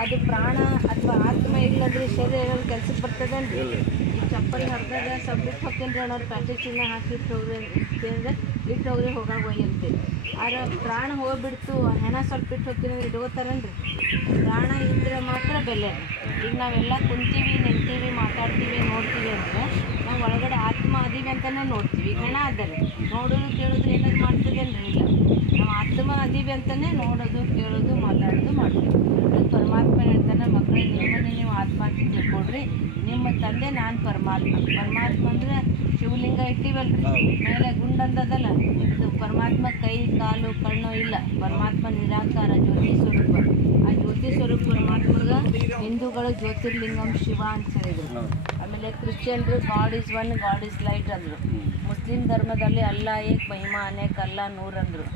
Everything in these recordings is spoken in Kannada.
ಅದು ಪ್ರಾಣ ಅಥವಾ ಆತ್ಮ ಇಲ್ಲಂದ್ರೆ ಶರೀರ ಏನಾದ್ರು ಕೆಲ್ಸಕ್ಕೆ ಬರ್ತದೇನ್ರಿ? ಈ ಚಪ್ಪಲಿ ಹರಿದಾಗ ಸ್ವಲ್ಪ ಬಿಟ್ಟು ಹೋಗ್ತೇನೆ ರೀ ಅನ್ನೋರು ಪ್ಯಾಕೆಟ್ ಚಿನ್ನ ಹಾಕಿಟ್ಟು ಹೋಗ್ರಿ ಅಂತಂದ್ರೆ ಇಟ್ಟು ಹೋಗ್ರಿ ಹೋಗಾಗ ಒಯ್ಯಂತೇಳಿ. ಆದ್ರೆ ಪ್ರಾಣ ಹೋಗ್ಬಿಡ್ತು ಹೆಣ ಸ್ವಲ್ಪ ಬಿಟ್ಟು ಹೋಗ್ತೀನಿ ಅಂದ್ರೆ ಇಟ್ಕೋತಾರನ್ರಿ. ಪ್ರಾಣ ಇದ್ರೆ ಮಾತ್ರ ಬೆಲೆ. ಈಗ ನಾವೆಲ್ಲ ಕುಂತೀವಿ ನಿಲ್ತೀವಿ ಮಾತಾಡ್ತೀವಿ ನೋಡ್ತೀವಿ ಅಂದರೆ ನಾವು ಒಳಗಡೆ ಆತ್ಮ ಅದೀವಿ ಅಂತಲೇ ನೋಡ್ತೀವಿ. ಹೆಣ ಆದರೆ ನೋಡೋದು ಕೇಳೋದು ಏನಾದ್ರು ಮಾಡ್ತದೇನ್ರಿ? ಇಲ್ಲ. ನಾವು ಆತ್ಮ ಅದೀವಿ ಅಂತಲೇ ನೋಡೋದು ಕೇಳೋದು ಮಾತಾಡೋದು ಮಾಡ್ತೀವಿ. ಪರಮಾತ್ಮ ಹೇಳ್ತಾನೆ, ಮಕ್ಕಳೇ ನಿಮ್ಮನ್ನೇ ನೀವು ಆತ್ಮ ಅಂತ ತಿಳ್ಕೊಡ್ರಿ, ನಿಮ್ಮ ತಂದೆ ನಾನು ಪರಮಾತ್ಮ. ಪರಮಾತ್ಮ ಅಂದ್ರೆ ಶಿವಲಿಂಗ ಇಟ್ಟಿವಲ್ರಿ ಮೇಲೆ ಗುಂಡಂದದಲ್ಲ, ಇದು ಪರಮಾತ್ಮ ಕೈ ಕಾಲು ಕಣ್ಣು ಇಲ್ಲ. ಪರಮಾತ್ಮ ನಿರಾಕಾರ ಜ್ಯೋತಿ ಸ್ವರೂಪ. ಆ ಜ್ಯೋತಿ ಸ್ವರೂಪ ಪರಮಾತ್ಮಗ ಹಿಂದೂಗಳು ಜ್ಯೋತಿರ್ಲಿಂಗಂ ಶಿವ ಅಂತ ಹೇಳಿದ್ರು. ಆಮೇಲೆ ಕ್ರಿಶ್ಚಿಯನ್ರು God is one God is light ಅಂದರು. ಮುಸ್ಲಿಂ ಧರ್ಮದಲ್ಲಿ ಅಲ್ಲಾ ಏಕ್ ಮಹಿಮಾ ಅನೇಕ ಅಲ್ಲಾ ನೂರ್ ಅಂದರು.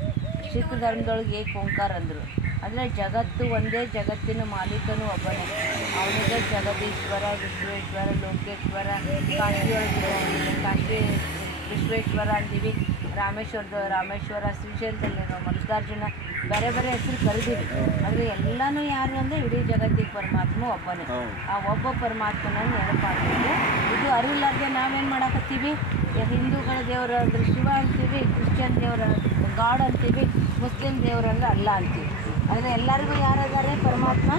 ಸಿಖ್ ಧರ್ಮದೊಳಗೆ ಏಕ್ ಓಂಕಾರ ಅಂದರು. ಅಂದರೆ ಜಗತ್ತು ಒಂದೇ, ಜಗತ್ತಿನ ಮಾಲೀಕನು ಒಬ್ಬನೇ. ಅವನಿಗೆ ಜಗದೀಶ್ವರ, ವಿಶ್ವೇಶ್ವರ, ಲೋಕೇಶ್ವರ, ಕಾಶಿ ವಿಶ್ವೇಶ್ವರ ಅಂತೀವಿ, ರಾಮೇಶ್ವರ, ಶ್ರೀಶೈಲದಲ್ಲಿ ನಾವು ಮಲ್ಲಿಕಾರ್ಜುನ ಬೇರೆ ಬೇರೆ ಹೆಸರು ಕರೆದೀವಿ. ಆದರೆ ಎಲ್ಲನೂ ಯಾರು ಅಂದರೆ ಇಡೀ ಜಗತ್ತಿಗೆ ಪರಮಾತ್ಮ ಒಬ್ಬನೇ. ಆ ಒಬ್ಬ ಪರಮಾತ್ಮನ ನೆನಪಾಗ್ತಿದೆ. ಇದು ಅರಿವಿಲ್ಲಾರ್ದೆ ನಾವೇನು ಮಾಡಕತ್ತೀವಿ? ಹಿಂದೂಗಳ ದೇವರ ಅಂದ್ರೆ ಶಿವ ಅಂತೀವಿ, ಕ್ರಿಶ್ಚಿಯನ್ ದೇವರ ಗಾಡ್ ಅಂತೀವಿ, ಮುಸ್ಲಿಂ ದೇವರಂದ್ರೆ ಅಲ್ಲ ಅಂತೀವಿ. ಆದರೆ ಎಲ್ಲರಿಗೂ ಯಾರಿದ್ದಾರೆ? ಪರಮಾತ್ಮ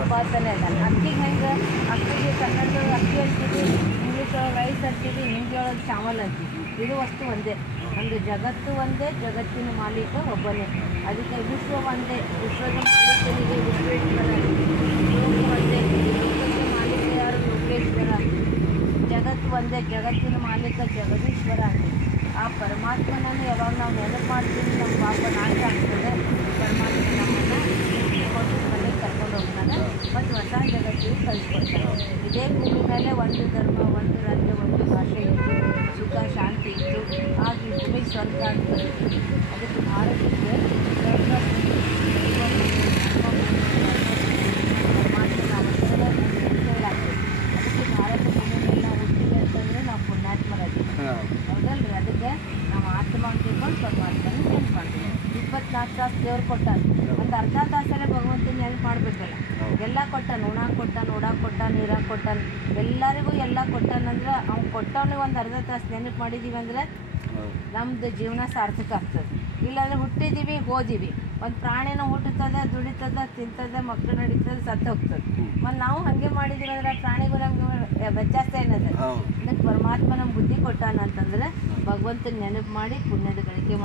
ಒಬ್ಬಾತನೇ ಅದಾನೆ. ಅಕ್ಕಿಗೆ ಹೆಂಗೆ ಅಕ್ಕಿಗೆ ಕನ್ನಡದೊಳಗೆ ಅಕ್ಕಿ ಅಂತೀವಿ, ಇಂಗ್ಲೀಷ್ ಒಳಗೆ ರೈಸ್ ಅಂತೀವಿ, ಹಿಂದಿ ಒಳಗೆ ಚಾವಲ್ ಅಂತೀವಿ. ಇದು ವಸ್ತು ಒಂದೇ. ಒಂದು ಜಗತ್ತು ಒಂದೇ, ಜಗತ್ತಿನ ಮಾಲೀಕ ಒಬ್ಬನೇ. ಅದಕ್ಕೆ ವಿಶ್ವ ಒಂದೇ, ವಿಶ್ವದ ಮಾಲೀಕನಿಗೆ ವಿಶ್ವೇಶ್ವರ. ಲೋಕ ಒಂದೇ, ಲೋಕದ ಮಾಲೀಕ ಯಾರು? ಲೋಕೇಶ್ವರ. ಜಗತ್ತು ಒಂದೇ, ಜಗತ್ತಿನ ಮಾಲೀಕ ಜಗದೀಶ್ವರ ಅಂತೀವಿ. ಆ ಪರಮಾತ್ಮನನ್ನು ಯಾವಾಗ ನಾವು ನೆನಪು ಮಾಡ್ತೀವಿ ನಮ್ಮ ಪಾಪ ನಾಶ ಆಗ್ತದೆ. ಪರಮಾತ್ಮ ನಮ್ಮನ್ನು ಕೊಟ್ಟು ಮನೆಗೆ ಕರ್ಕೊಂಡು ಹೋಗ್ತಾನೆ ಮತ್ತು ಹೊಸ ಜಗತ್ತಿಗೆ ಕಳಿಸ್ಕೊಡ್ತಾನೆ. ಇದೇ ಭೂಮಿ ಮೇಲೆ ಒಂದು ಧರ್ಮ, ಒಂದು ರಾಜ್ಯ, ಒಂದು ಭಾಷೆ ಇತ್ತು, ಸುಖ ಶಾಂತಿ ಇತ್ತು. ಆಗ ಈ ಭೂಮಿಗೆ ಸ್ವರ್ಗ ಅಂತ ಕರಿತೀವಿ. ಅದಕ್ಕೆ ಭಾರತಕ್ಕೆ ಸ್ವರ್ಗ ಪರಮಾತ್ಮನ ಅವಸರ ಹೇಳಾಗ್ತದೆ. ಅದಕ್ಕೆ ಭಾರತ ಭೂಮಿ ಮೇಲೆ ನಾವು ಹುಟ್ಟಿವಿ ಅಂತಂದರೆ ನಾವು ಪುಣ್ಯಾತ್ಮರಾಗಿದ್ದೀವಿ. ಹೌದಲ್ರಿ? ಅದಕ್ಕೆ ನಾವು ಆತ್ಮ ಅಂತ ತಿಳ್ಕೊಂಡು ಪರಮಾತ್ಮನ ನೆನಪು ಮಾಡ್ತೀವಿ. 24 ತಾಸು ದೇವ್ರು ಕೊಟ್ಟಾನ. ಒಂದು ಅರ್ಧ ತಾಸಲ್ಲೇ ಭಗವಂತನ ನೆನಪು ಮಾಡಬೇಕಲ್ಲ. ಎಲ್ಲ ಕೊಟ್ಟಾನ, ಉಣಾಕ್ ಕೊಟ್ಟಾನ, ಓಡಾಕ್ ಕೊಟ್ಟಾನ, ನೀರಾಕ್ ಕೊಟ್ಟಾನ, ಎಲ್ಲರಿಗೂ ಎಲ್ಲ ಕೊಟ್ಟಾನಂದ್ರೆ ಅವ್ನು ಕೊಟ್ಟವನಿಗೆ ಒಂದು ಅರ್ಧ ತಾಸು ನೆನಪು ಮಾಡಿದ್ದೀವಿ ಅಂದರೆ ನಮ್ಮದು ಜೀವನ ಸಾರ್ಥಕ ಆಗ್ತದೆ. ಇಲ್ಲಾಂದರೆ ಹುಟ್ಟಿದ್ದೀವಿ ಹೋದೀವಿ. ಒಂದು ಪ್ರಾಣಿನ ಹುಟ್ಟುತ್ತದೆ, ದುಡಿತದ, ತಿಂತದೆ, ಮಕ್ಕಳು ನಡೀತದೆ, ಸತ್ತು ಹೋಗ್ತದೆ. ಮತ್ತು ನಾವು ಹಾಗೆ ಮಾಡಿದ್ದೀವಿ ಅಂದರೆ ಪ್ರಾಣಿಗೂ ನಮ್ಗೆ ವ್ಯತ್ಯಾಸ ಏನದ? ಅದಕ್ಕೆ ಪರಮಾತ್ಮ ನಮ್ಮ ಬುದ್ಧಿ ಕೊಟ್ಟಾನ ಅಂತಂದರೆ ಭಗವಂತನ ನೆನಪು ಮಾಡಿ ಪುಣ್ಯದ ಗಳಿಕೆ ಮಾಡಿ